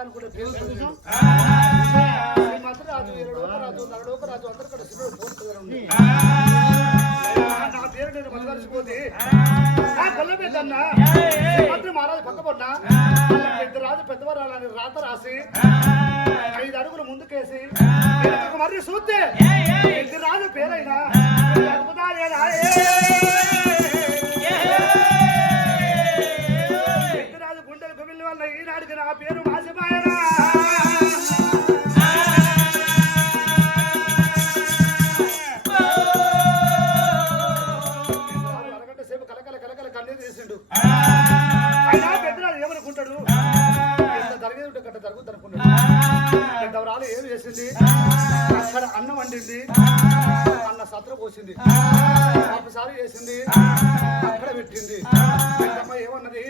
పేరు చదివాడు. ఈ మధురాజు ఎరడోకరాజు నరడోకరాజు అందరు కూడా శివుడు పోతుంది ఉంది నా పేరు నేను మధురాజుపోతే ఆ కొల్ల పెద్దన్న మంత్రి మహారాజు పక్క పొన్న పెద్ద రాజు పెద్దవారు అని రాత రాసి ఐదు అడుగులు ముందుకేసి మరి చూస్తే పెద్ద రాజు పేరైనా. అద్భుతాలేనా ఈనాడికి నా పేరు ఒకసారి చేసింది అక్కడ పెట్టింది. పెద్దమ్మ ఏమన్నది?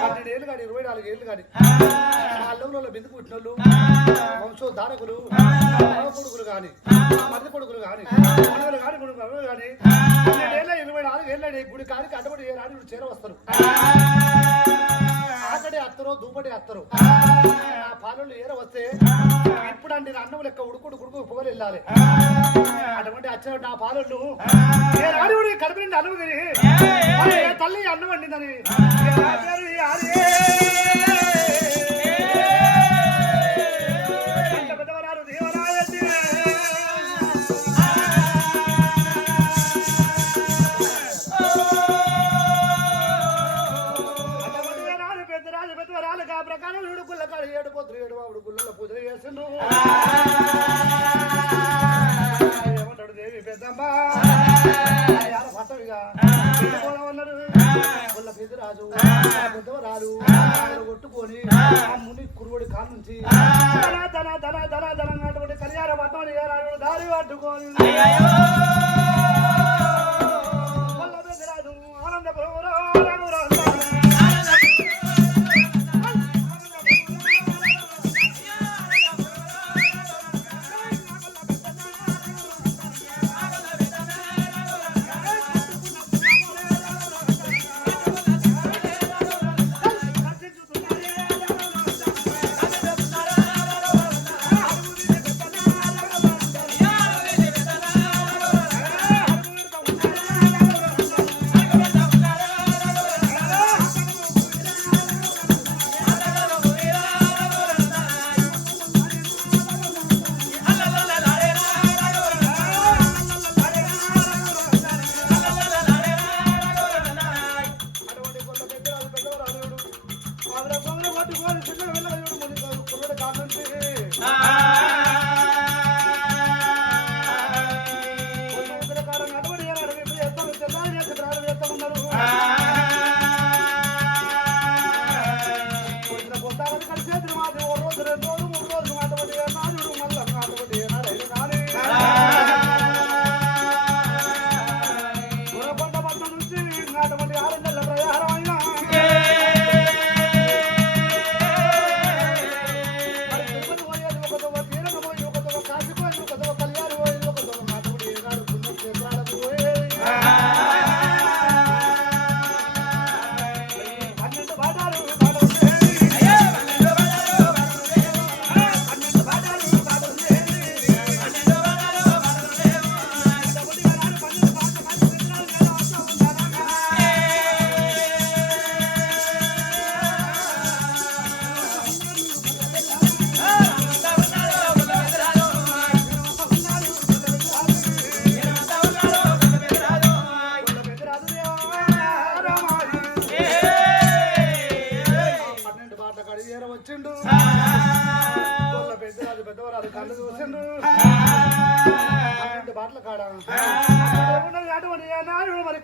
పన్నెండు ఏళ్ళు కాడి ఇరవై నాలుగు ఏళ్ళు కాడి. అల్లంలో బిందు పుట్టినోళ్ళు వంశోద్ధారకులు కొడుకులు కాని మరిది కొడుకులు కాని మనవలు కాని కొడుకు మనవలు కాని పన్నెండేళ్ళ ఇరవై నాలుగు ఏళ్ళని గుడి కాడికి అడ్డబడి ఏ రాడి చేర ఆకడే అత్తరు దూపడి అత్తరు. ఆ పాలలు ఏర వస్తే ఇప్పుడు అంటే అన్నం లెక్క ఉడుకుడు కుడుకు పొగలు వెళ్ళాలి. అటువంటి వచ్చిన నా పాలలు ఏ రాడి కడుపు నుండి అన్నం తల్లి అన్నం వండిందని. ఏడు గుళ్ళ కాడ ఏడు పోతులు ఏడు బాబుడు గుళ్ళలో పూజలు చేసిండు ఏమంటాడు దేవి పెద్దమ్మ? యార పట్టవిగా? ఉన్నారు. గుళ్ళ పెద్ద రాజు పెద్దవరాలు కొట్టుకొని ఆ. ముని కురువుడి కాడ నుంచి ధన ధన ధన ధన ధన అటువంటి కళ్యాణ పట్టం ఏరాడు దారి పట్టుకొని గుళ్ళ పెద్ద రాజు ఆనందపురం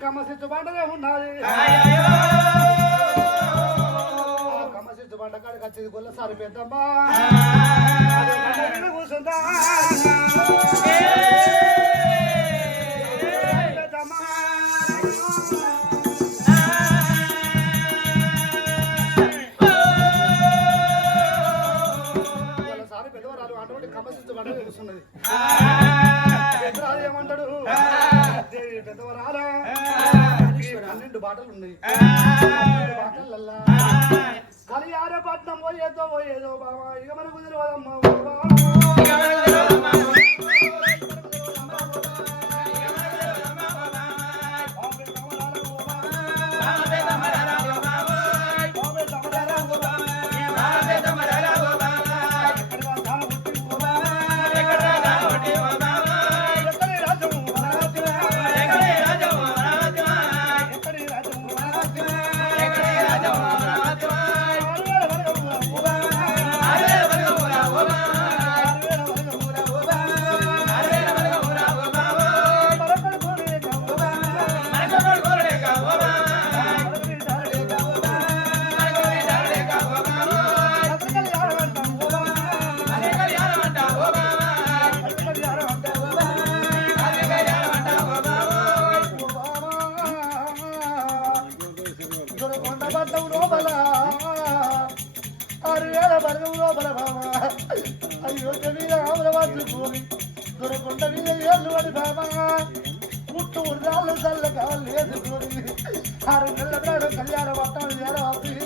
బండలే ఉన్నది బండ కాడికి వచ్చేది గొల్లసారి పెద్దమ్మ అదే బండ మీద కూర్చుందా పెద్దవరాలు అటువంటి కమ్మసిచ్చు బండ కూర్చున్నది ఏమంటాడు పెద్దవరాలా ఈ పన్నెండు బాటలు ఉన్నాయి పన్నెండు బాటలల్లా కళ్యాణపట్నం పోయేదో పోయేదో బావా ఇక మనకు తెలియదమ్మా బావా. బాబే நல்ல கல்யாணம் பார்த்தா வேலை வார்த்தை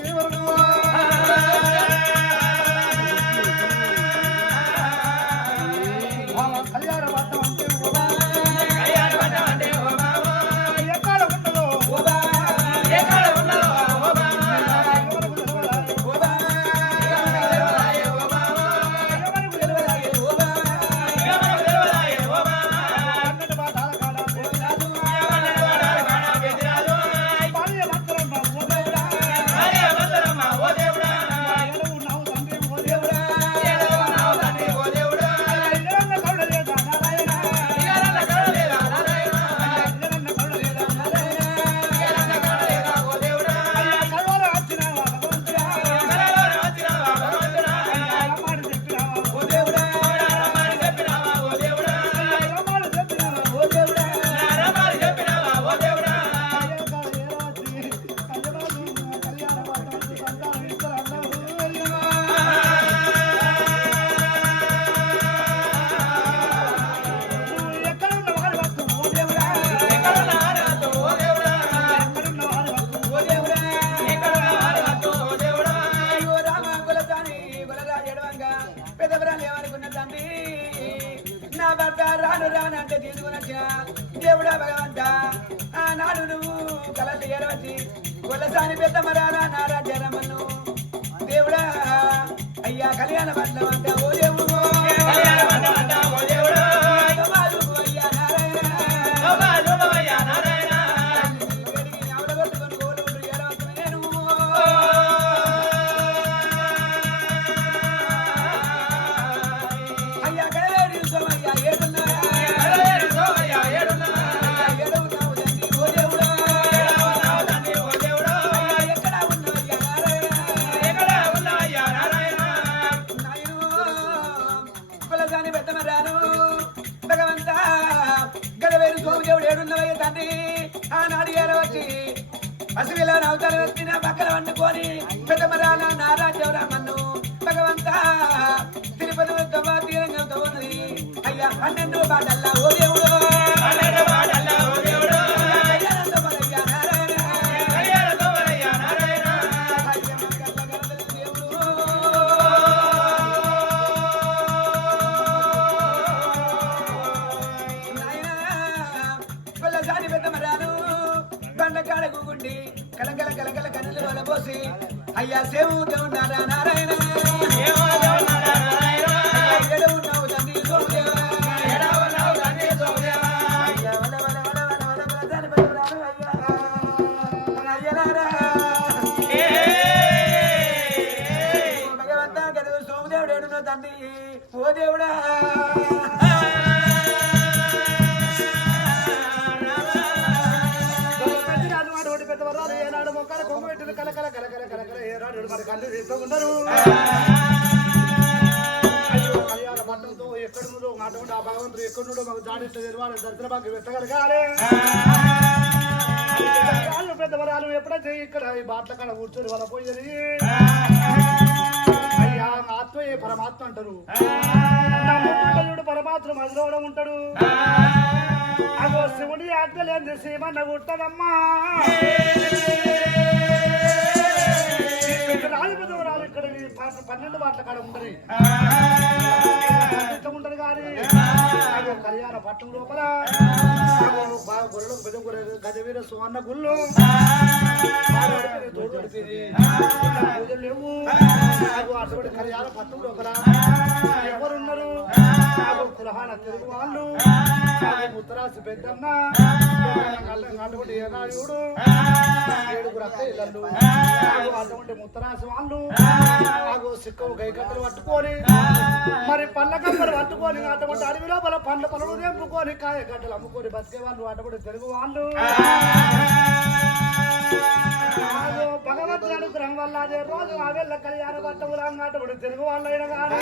దేవుడా భగవంత. ఆనాడు నువ్వు కొలసాని పెద్ద మరారా నారా నారాజరమను దేవుడా అయ్యా కళ్యాణ పట్ల పసివిలో నవ్వుతారు వచ్చిన పక్కన వండుకొని పెద్దమరాల నారాజవరామన్ను భగవంత తిరుపతి తీరంగా తవ్వన్నది అయ్యా పన్నెండు బాటల్లా ఓ భగవంతా గడువు సోమదేవుడు ఏడునో తండ్రి ఓ దేవుడా పెద్ద వరాలు ఏనాడు మొక్కలు కొమ్మ పెట్టిన కలకల కలకల కలకల ఏనాడు మరి కళ్ళు తీసుకుంటారు అయ్యో పట్టణంతో ఎక్కడున్నదో అటువంటి ఆ భగవంతుడు ఎక్కడుండో మాకు జాడిట్ల నిర్మాణం దర్శన మాకు పెట్టగలగాలి. వాళ్ళు పెద్ద వరాలు ఎప్పుడైతే ఇక్కడ ఈ బాట్ల కాడ కూర్చొని వాళ్ళ పోయేది అయ్యా ఆత్మయే పరమాత్మ అంటారు. నమ్ముకుంటాడు పరమాత్మ మదిలో ఉంటాడు. అగో శివుడి ఆజ్ఞలేంది సీమన్న గుట్టదమ్మా రాజపతి పన్నెండు వాట్ల కాడ ఉండదు ఇష్టం ఉంటది కానీ కళ్యాణ పట్టణం లోపల బాగా గొర్రెలు పెద్ద గొర్రెలు గజవీర సువర్ణ గుళ్ళు లేవు. అటువంటి కళ్యాణ పట్టణం లోపల ఎవరున్నారు? అగో తెలుగు వాళ్ళు ముత్తరాసి పెద్దమ్మ అటువంటి ఏడుగురు అటువంటి ముత్తరాసి వాళ్ళు అగో సిక్కవు గైకట్టలు పట్టుకొని మరి పండ్ల కమ్మలు పట్టుకొని అటువంటి అడవి లోపల పండ్ల పనులు నింపుకొని కాయ గడ్డలు అమ్ముకొని బతికే వాళ్ళు అటువంటి తెలుగు వాళ్ళు భగవంతుడు అనుగ్రహం వల్ల అదే రోజు ఆ వెళ్ళ కళ్యాణ పట్టములు అన్నటువంటి తెలుగు వాళ్ళైన కానీ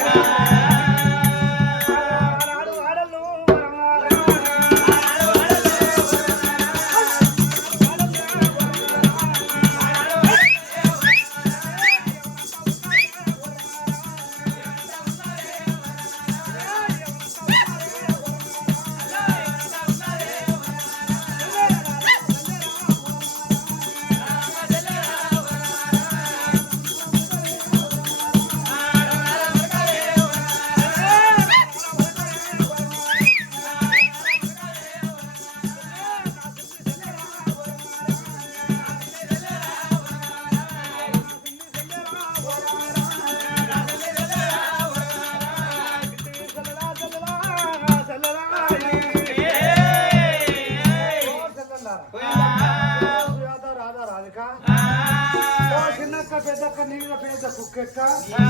కుక్కెక్క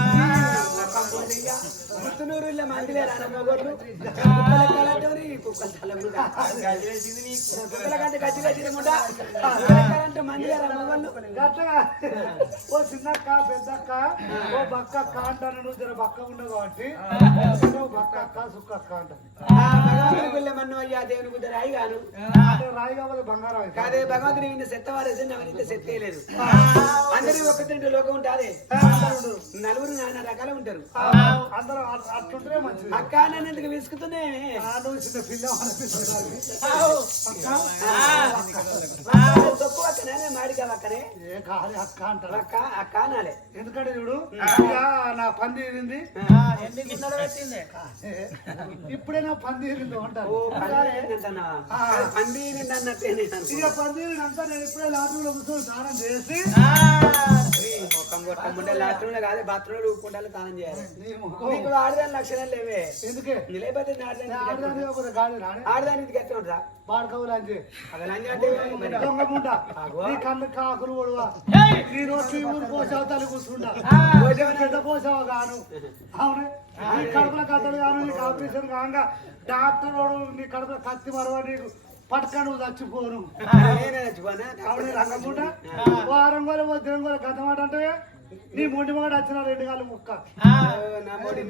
ముత్తునూరులో మందిలే రాన మొగోళ్ళు కుక్కల కళతోని కుక్కల కుక్కల కంటే అంటే గట్లగా ఓ చిన్నక్క పెద్దక్క ఓ బక్క అంటాను నువ్వు జర బక్క ఉండవు కాబట్టి నువ్వు సుక్కక్క అంటాను అయ్యా దేవుని బుద్ధ రాయి గాను రాయి కావాలి బంగారం కాదే భగవంతుని నిన్న సెత్తవారేసి నవనితే సెత్తేయలేదు అందరూ ఒక తింటూ లోకం ఉంటారే నలుగురు నాన్న రకాలు ఉంటారు అందరూ అట్లుంటే మంచిది అక్క నన్ను ఎందుకు విసుకుతూనే తక్కువ అక్కనే మాడిగా అక్కనే. ఏ కాదు అక్క అంటారు అక్క అక్క అనాలే. ఎందుకంటే చూడు నా పంది ఇరింది ఇప్పుడే నా ఓ అంటారు పంది ఇక పంది అంతా నేను ఇప్పుడే లాటరీలో కూర్చొని స్నానం చేసి మొక్కం కొట్టం ఉండే లాట్రూమ్లో కాదు బాత్రూమ్లో స్నానం చేయాలి. నీకు ఆడదాని లక్షణాలు లేవే. ఎందుకే? లేకపోతే ఆడదానికి గట్టి ఉంటా కాకులు పొడవా? నీ ఊరు పోసావు తల్లి కూర్చుంటా పెద్ద పోసావు గాను అవును. నీ కడుపులో కథలు గాను నీకు ఆపరేషన్ కాగా. డాక్టర్ నీ కడుపులో కత్తి మరవ నీకు పట్టుక నువ్వు చచ్చిపోను. వారం కూడా దినం కూడా గత మాట అంటే నీ మొండి మాట వచ్చిన రెండు కాళ్ళు ముక్క. నా మోడీ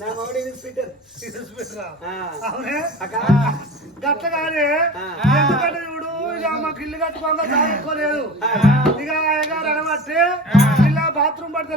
నా మోడీ స్పీటర్ అవునే? అక్క. గట్ల ఆ. ఎందుకంటే చూడు ఇక మాకు ఇల్లు కట్టుకోగా జాగ్రత్త ఇక అయ్యగారు అనబట్టి ఇలా బాత్రూమ్ పడితే